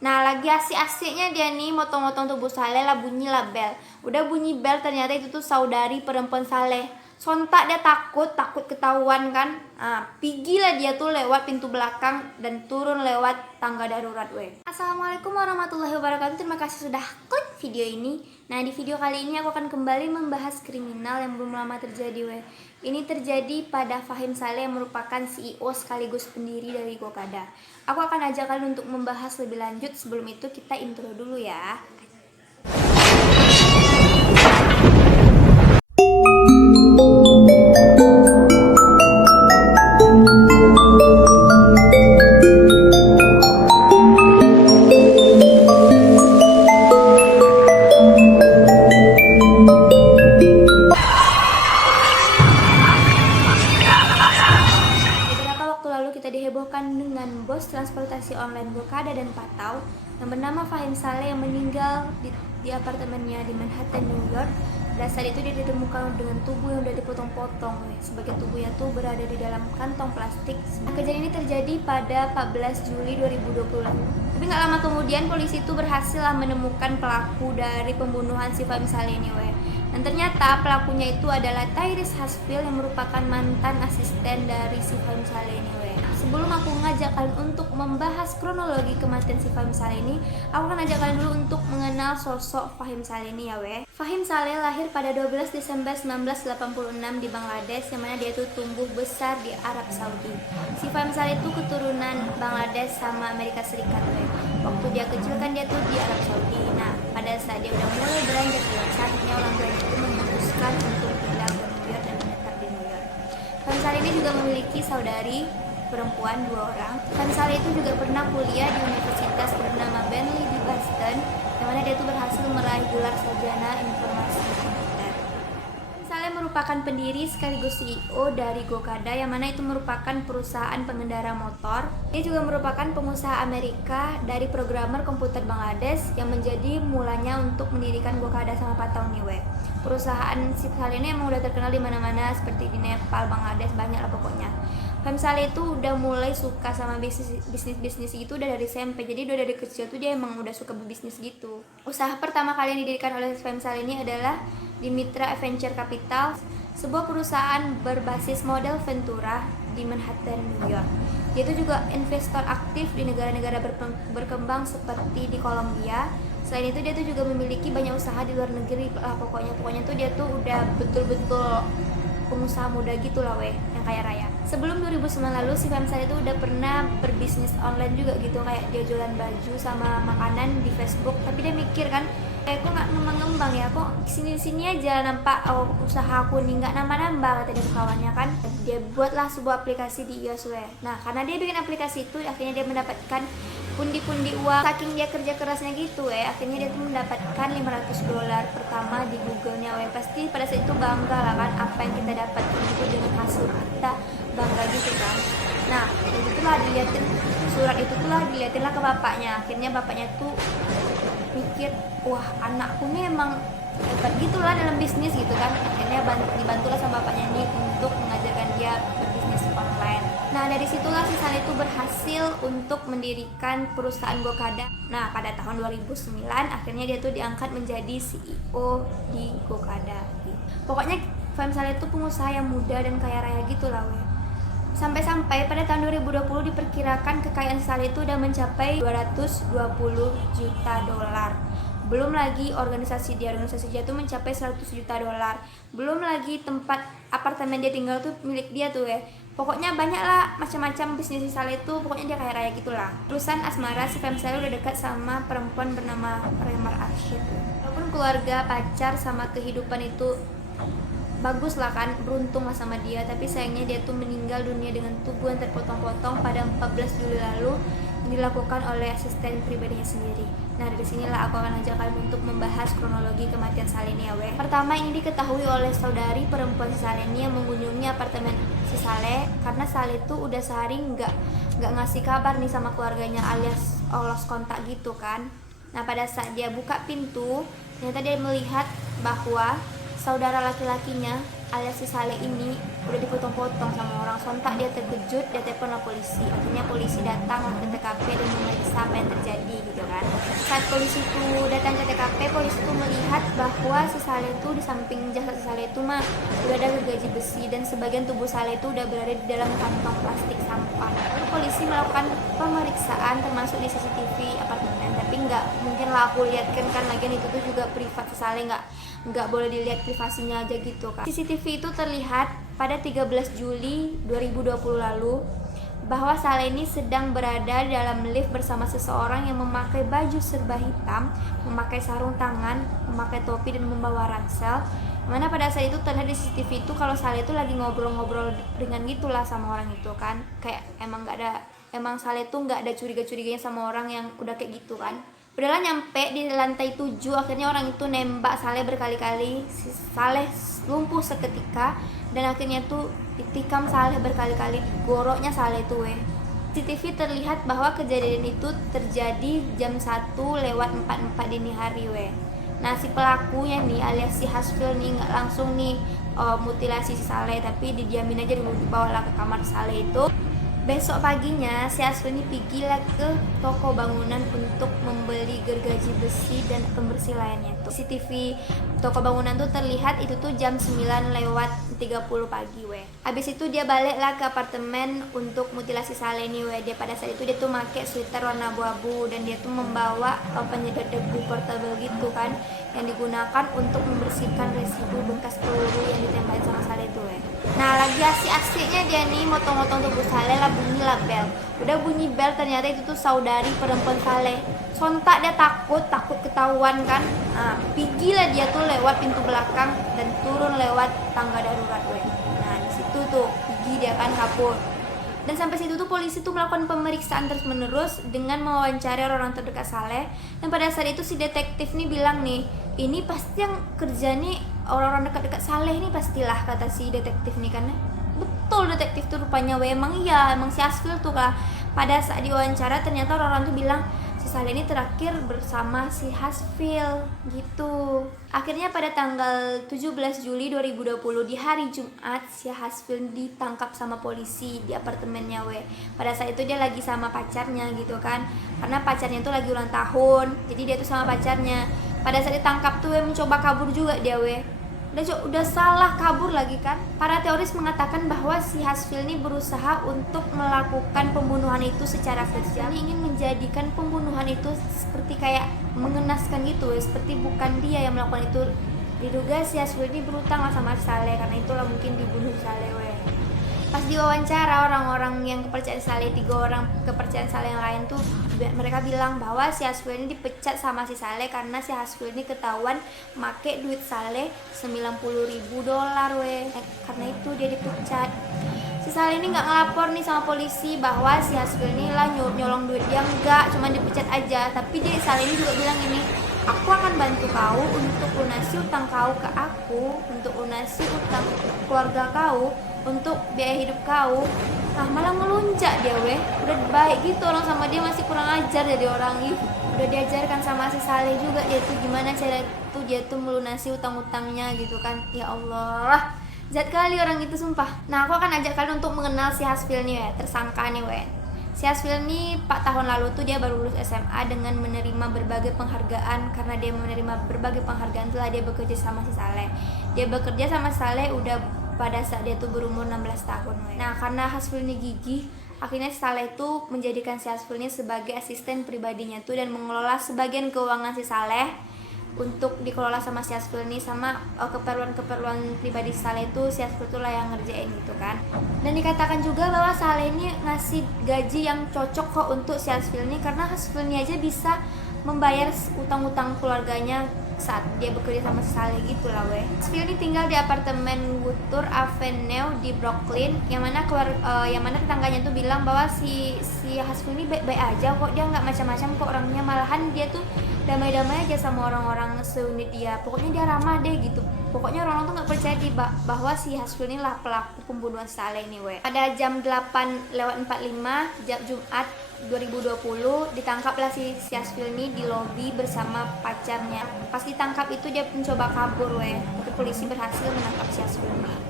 Nah, lagi asik-asiknya dia nih motong-motong tubuh Saleh lah, bunyilah bel. Udah bunyi bel, ternyata itu tuh saudari perempuan Saleh. Sontak dia takut ketahuan kan. Pergi lah dia tuh lewat pintu belakang dan turun lewat tangga darurat weh. Assalamualaikum warahmatullahi wabarakatuh. Terima kasih sudah klik video ini. Nah, di video kali ini aku akan kembali membahas kriminal yang belum lama terjadi weh. Ini terjadi pada Fahim Saleh yang merupakan CEO sekaligus pendiri dari Gokada. Aku akan ajak kalian untuk membahas lebih lanjut. Sebelum itu kita intro dulu ya. Dihebohkan dengan bos transportasi online Gokada dan Patau yang bernama Fahim Saleh yang meninggal di apartemennya di Manhattan, New York. Pada saat itu dia ditemukan dengan tubuh yang sudah dipotong-potong. Sebagian tubuhnya tuh berada di dalam kantong plastik. Kejadian ini terjadi pada 14 Juli 2020 lalu. Tapi nggak lama kemudian polisi itu berhasil menemukan pelaku dari pembunuhan si Fahim Saleh ini weh. Dan ternyata pelakunya itu adalah Tyrese Hasfield yang merupakan mantan asisten dari si Fahim Saleh ini weh. Sebelum aku ngajak kalian untuk membahas kronologi kematian si Fahim Saleh ini, aku akan ajak kalian dulu untuk mengenal sosok Fahim Saleh ini ya weh. Fahim Saleh lahir pada 12 Desember 1986 di Bangladesh, yang mana dia itu tumbuh besar di Arab Saudi. Si Fahim Saleh itu keturunan Bangladesh sama Amerika Serikat weh. Waktu dia kecil kan dia tuh di Arab Saudi. Nah, pada saat dia udah mulai beranjak dewasa, akhirnya orang tuanya itu memutuskan untuk pindah ke New York dan menetap di New York. Fahim Saleh ini juga memiliki saudari perempuan 2 orang. Fahim Saleh itu juga pernah kuliah di universitas bernama Bentley di Boston, yang mana dia itu berhasil meraih gelar sarjana informasi komputer. Saleh merupakan pendiri sekaligus CEO dari Gokada, yang mana itu merupakan perusahaan pengendara motor. Dia juga merupakan pengusaha Amerika dari programmer komputer Bangladesh yang menjadi mulanya untuk mendirikan Gokada sama Patau nih weh. Perusahaan si Saleh ini emang udah terkenal di mana-mana seperti di Nepal, Bangladesh, banyak lah pokoknya. Fahim Saleh itu udah mulai suka sama bisnis gitu udah dari SMP. Jadi udah dari kecil tuh dia emang udah suka berbisnis gitu. Usaha pertama kali yang didirikan oleh Fahim Saleh ini adalah di Mitra Venture Capital, sebuah perusahaan berbasis model Ventura di Manhattan, New York. Dia itu juga investor aktif di negara-negara berkembang seperti di Kolombia. Selain itu dia tuh juga memiliki banyak usaha di luar negeri. Pokoknya tuh dia tuh udah betul-betul pengusaha muda gitu lah weh, yang kaya raya. Sebelum 2009 lalu si Fahim Saleh itu udah pernah berbisnis online juga gitu, kayak dia jualan baju sama makanan di Facebook. Tapi dia mikir kan, kok nggak ngembang-ngembang ya, kok sini-sini aja nampak usaha aku nih nggak nambah-nambah, kata dia ke kawannya kan. Dia buatlah sebuah aplikasi di iOS weh. Nah, karena dia bikin aplikasi itu, akhirnya dia mendapatkan pundi-pundi uang. Saking dia kerja kerasnya gitu akhirnya dia tuh mendapatkan $500 pertama di Google-nya pasti pada saat itu bangga lah kan, apa yang kita dapatkan itu dengan hasil kita bangga gitu kan. Nah, itulah dilihatin surat itu tuh lah dilihatin lah ke bapaknya. Akhirnya bapaknya tuh mikir, wah anakku nih emang hebat gitulah dalam bisnis gitu kan. Akhirnya dibantulah sama bapaknya ini untuk mengajarkan dia berbisnis online. Nah, dari situlah si Saleh itu berhasil untuk mendirikan perusahaan Gokada. Nah, pada tahun 2009 akhirnya dia tuh diangkat menjadi CEO di Gokada. Pokoknya Fahim Saleh itu pengusaha yang muda dan kaya raya gitu lah weh. Sampai-sampai pada tahun 2020 diperkirakan kekayaan Saleh itu udah mencapai $220 juta. Belum lagi organisasi dia tuh mencapai $100 juta. Belum lagi tempat apartemen dia tinggal tuh milik dia tuh Pokoknya banyak lah macam-macam bisnis si Saleh itu, pokoknya dia kaya raya gitulah. Urusan asmara, si Fahim Saleh udah dekat sama perempuan bernama Remar Arshid. Walaupun keluarga, pacar, sama kehidupan itu bagus lah kan, beruntung lah sama dia, tapi sayangnya dia tuh meninggal dunia dengan tubuh yang terpotong-potong pada 14 Juli lalu, yang dilakukan oleh asisten pribadinya sendiri. Nah, dari sinilah aku akan ajak kalian untuk membahas kronologi kematian Saleh ini ya weh. Pertama, ini diketahui oleh saudari perempuan si Saleh ini yang mengunjungi apartemen si Saleh, karena Saleh itu udah sehari nggak ngasih kabar nih sama keluarganya, alias lost kontak gitu kan. Nah, pada saat dia buka pintu, ternyata dia melihat bahwa saudara laki-lakinya alias si Saleh ini udah dipotong-potong sama orang. Sontak dia terkejut, dia teleponlah polisi. Akhirnya polisi datang ke TKP dan memeriksa apa yang terjadi gitu kan. Saat polisi itu datang ke TKP, polisi itu melihat bahwa si Saleh itu di samping jasad si Saleh itu mah udah ada gergaji besi dan sebagian tubuh Saleh itu udah berada di dalam kantong plastik sampah. Lalu polisi melakukan pemeriksaan termasuk di CCTV apartemen, tapi nggak mungkin lah aku lihatkan kan, lagian itu tuh juga privat si Saleh, nggak boleh dilihat privasinya aja gitu kan. CCTV itu terlihat pada 13 Juli 2020 lalu bahwa Saleh ini sedang berada dalam lift bersama seseorang yang memakai baju serba hitam, memakai sarung tangan, memakai topi dan membawa ransel. Mana pada saat itu terlihat di CCTV itu kalau Saleh itu lagi ngobrol-ngobrol dengan gitulah sama orang itu kan. Kayak emang Saleh itu nggak ada curiga-curiganya sama orang yang udah kayak gitu kan. Udahlah nyampe di lantai 7, akhirnya orang itu nembak Saleh berkali-kali. Si Saleh lumpuh seketika dan akhirnya tuh ditikam Saleh berkali-kali, digoroknya Saleh tuh CCTV terlihat bahwa kejadian itu terjadi jam 1:44 dini hari Nah si pelakunya nih alias si Hasfil nih nggak langsung nih mutilasi si Saleh, tapi didiamin aja dulu, dibawalah ke kamar Saleh itu. Besok paginya si Hasfil ini pergilah ke toko bangunan untuk membeli gergaji besi dan pembersih lainnya tuh. CCTV toko bangunan tuh terlihat itu tuh jam 9:30 pagi Habis itu dia baliklah ke apartemen untuk mutilasi Saleh nih Dia pada saat itu dia tuh pakai sweater warna abu-abu dan dia tuh membawa penyedot debu portable gitu kan, yang digunakan untuk membersihkan residu bekas peluru yang ditembakin sama Saleh itu Nah lagi asik-asiknya dia nih motong-motong tubuh Saleh lah, bunyilah bel. Udah bunyi bel, ternyata itu tuh saudari perempuan Saleh. Sontak dia takut ketahuan kan. Pigilah dia tuh lewat pintu belakang dan turun lewat tangga darurat Nah di situ tuh Pigi dia kan kabur. Dan sampai situ tuh polisi tuh melakukan pemeriksaan terus menerus dengan mewawancari orang terdekat Saleh. Dan pada saat itu si detektif nih bilang nih, ini pasti yang kerja nih orang-orang dekat-dekat Saleh nih pastilah, kata si detektif nih kan. Betul detektif tuh rupanya emang si Hasfil tuh kah. Pada saat diwawancara ternyata orang-orang tuh bilang si Saleh ini terakhir bersama si Hasfil gitu. Akhirnya pada tanggal 17 Juli 2020 di hari Jumat si Hasfil ditangkap sama polisi di apartemennya Pada saat itu dia lagi sama pacarnya gitu kan, karena pacarnya tuh lagi ulang tahun, jadi dia tuh sama pacarnya. Pada saat ditangkap tuh mencoba kabur juga dia udah salah kabur lagi kan. Para teoris mengatakan bahwa si Hasfil ini berusaha untuk melakukan pembunuhan itu secara vertikal, ingin menjadikan pembunuhan itu seperti kayak mengenaskan gitu seperti bukan dia yang melakukan itu. Diduga si Hasfil ini berutang lah sama Saleh, karena itulah mungkin dibunuh Saleh Pas diwawancara orang-orang yang kepercayaan Saleh, 3 orang kepercayaan Saleh yang lain tuh mereka bilang bahwa si Hasfil ini dipecat sama si Saleh karena si Hasfil ini ketahuan make duit Saleh $90.000 karena itu dia dipecat. Si Saleh ini nggak ngelapor nih sama polisi bahwa si Hasfil ini lah nyolong duit dia, enggak, cuma dipecat aja. Tapi dia Saleh ini juga bilang ini, aku akan bantu kau untuk lunasi utang kau ke aku, untuk lunasi utang keluarga kau, untuk biaya hidup kau. Malah melunjak dia udah baik gitu orang sama dia, masih kurang ajar jadi orang udah diajarkan sama si Saleh juga dia tuh gimana cara tuh dia tuh melunasi utang-utangnya gitu kan. Ya Allah, jahat kali orang itu sumpah. Nah aku akan ajak kalian untuk mengenal si Hasfil nih tersangka nih Si Hasfil nih 4 tahun lalu tuh dia baru lulus SMA dengan menerima berbagai penghargaan. Karena dia menerima berbagai penghargaan telah dia bekerja sama si Saleh. Dia bekerja sama Saleh udah pada saat dia tuh berumur 16 tahun Nah karena Hasfil ini gigih, akhirnya Saleh tuh menjadikan si Hasfil ini sebagai asisten pribadinya tuh dan mengelola sebagian keuangan si Saleh untuk dikelola sama si Hasfil ini, sama keperluan pribadi Saleh itu si Hasfil tuh lah yang ngerjain gitu kan. Dan dikatakan juga bahwa Saleh ini ngasih gaji yang cocok kok untuk si Hasfil ini, karena Hasfil ini aja bisa membayar utang-utang keluarganya saat dia bekerja sama si Saleh gitu lah Hasfil ini tinggal di apartemen Gutur Avenue di Brooklyn, yang mana tetangganya tuh bilang bahwa si Hasfil ini baik-baik aja kok, dia nggak macam-macam kok orangnya, malahan dia tuh damai-damai aja sama orang-orang seunit dia. Pokoknya dia ramah deh gitu. Pokoknya orang-orang tuh nggak percaya bahwa si Hasfil ini lah pelaku pembunuhan Saleh ini Pada jam 8:45 Jumat 2020 ditangkaplah si Hasfil ini di lobi bersama pacarnya. Pas ditangkap itu dia mencoba kabur tapi polisi berhasil menangkap si Hasfil ini.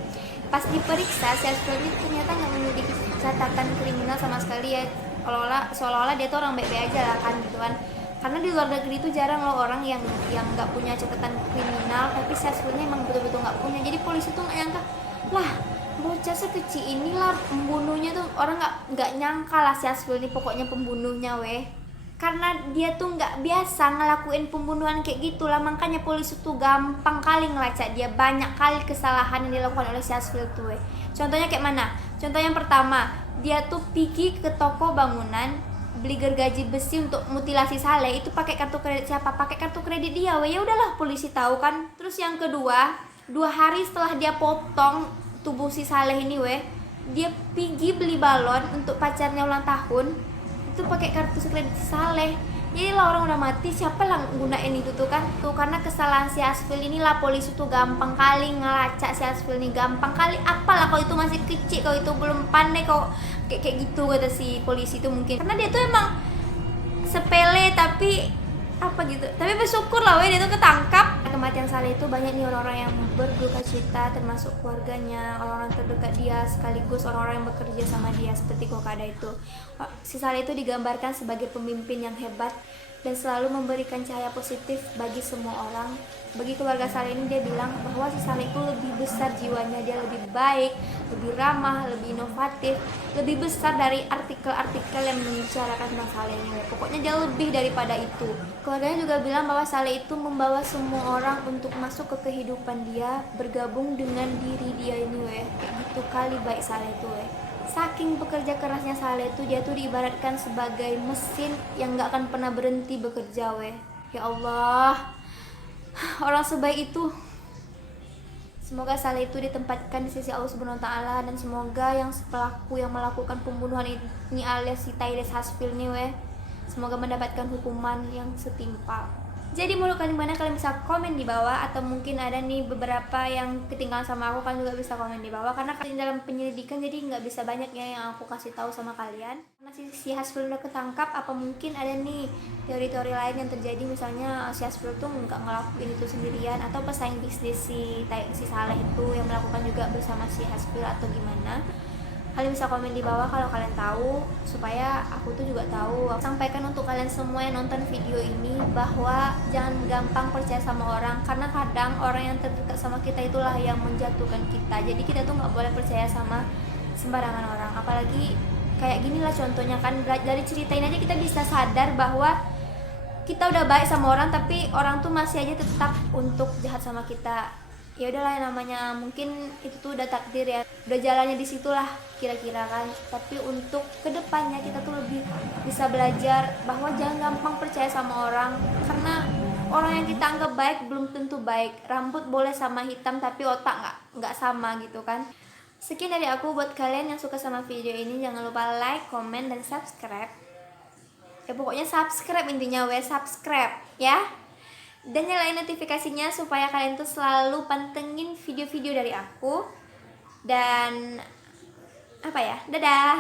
Pas diperiksa si Asfil ini ternyata nggak memiliki catatan kriminal sama sekali ya, seolah-olah dia tuh orang baik-baik aja lah kan gitu kan. Karena di luar negeri itu jarang loh orang yang nggak punya catatan kriminal, tapi si Asfil ini emang betul-betul nggak punya. Jadi polisi tuh nggak nyangka, lah bocah sekecil inilah pembunuhnya tuh, orang nggak nyangka lah si Asfil ini pokoknya pembunuhnya weh. Karena dia tuh nggak biasa ngelakuin pembunuhan kayak gitulah, makanya polisi tuh gampang kali ngelacak dia, banyak kali kesalahan yang dilakukan oleh si Asfil tuh weh. Contohnya kayak mana? Contoh yang pertama, dia tuh pergi ke toko bangunan beli gergaji besi untuk mutilasi Saleh, itu pakai kartu kredit siapa? Pakai kartu kredit dia weh. Ya udahlah polisi tahu kan. Terus yang kedua, 2 hari setelah dia potong tubuh si Saleh ini weh, dia pergi beli balon untuk pacarnya ulang tahun, itu pakai kartu kredit si Saleh. Jadi lah orang udah mati, siapa lah gunain itu tuh kan. Tuh karena kesalahan si Asfil inilah polisi tuh gampang kali ngelacak si Asfil nih, gampang kali. Apalah kalau itu masih kecil, kalau itu belum pandai, kau kayak gitu kata si polisi itu mungkin. Karena dia tuh emang sepele tapi apa gitu. Tapi bersyukur lah weh dia tuh ketangkap. Kematian Saleh itu banyak nih orang-orang yang berduka cita, termasuk keluarganya, orang-orang terdekat dia, sekaligus orang-orang yang bekerja sama dia seperti Gokada itu. Si Saleh itu digambarkan sebagai pemimpin yang hebat dan selalu memberikan cahaya positif bagi semua orang. Bagi keluarga Saleh ini dia bilang bahwa si Saleh itu lebih besar jiwanya, dia lebih baik, lebih ramah, lebih inovatif, lebih besar dari artikel-artikel yang membicarakan tentang Saleh ini. Pokoknya dia lebih daripada itu. Keluarganya juga bilang bahwa Saleh itu membawa semua orang untuk masuk ke kehidupan dia, bergabung dengan diri dia ini weh. Kayak gitu kali baik Saleh itu weh. Saking bekerja kerasnya Saleh itu, dia tuh diibaratkan sebagai mesin yang gak akan pernah berhenti bekerja weh. Ya Allah, orang sebaik itu. Semoga Saleh itu ditempatkan di sisi Allah Subhanahu wa taala, dan semoga yang pelaku yang melakukan pembunuhan ini alias si Taides Hasfil nih weh, semoga mendapatkan hukuman yang setimpal. Jadi menurut kalian gimana? Kalian bisa komen di bawah, atau mungkin ada nih beberapa yang ketinggalan sama aku, kalian juga bisa komen di bawah. Karena dalam penyelidikan jadi nggak bisa banyak ya yang aku kasih tahu sama kalian. Karena si Hasfil udah ketangkap, apa mungkin ada nih teori-teori lain yang terjadi, misalnya si Hasfil tuh nggak ngelakuin itu sendirian, atau pesaing bisnis si Saleh itu yang melakukan juga bersama si Hasfil, atau gimana. Kalian bisa komen di bawah kalau kalian tahu, supaya aku tuh juga tahu. Sampaikan untuk kalian semua yang nonton video ini bahwa jangan gampang percaya sama orang, karena kadang orang yang terdekat sama kita itulah yang menjatuhkan kita. Jadi kita tuh nggak boleh percaya sama sembarangan orang. Apalagi kayak gini lah contohnya kan, dari ceritain aja kita bisa sadar bahwa kita udah baik sama orang, tapi orang tuh masih aja tetap untuk jahat sama kita. Ya udahlah, namanya mungkin itu tuh udah takdir ya, udah jalannya di situlah kira-kira kan. Tapi untuk kedepannya kita tuh lebih bisa belajar bahwa jangan gampang percaya sama orang, karena orang yang kita anggap baik belum tentu baik. Rambut boleh sama hitam tapi otak nggak sama gitu kan. Sekian dari aku. Buat kalian yang suka sama video ini, jangan lupa like, komen, dan subscribe. Ya pokoknya subscribe intinya subscribe ya. Dan nyalain notifikasinya supaya kalian tuh selalu pantengin video-video dari aku. Dan apa ya, dadah.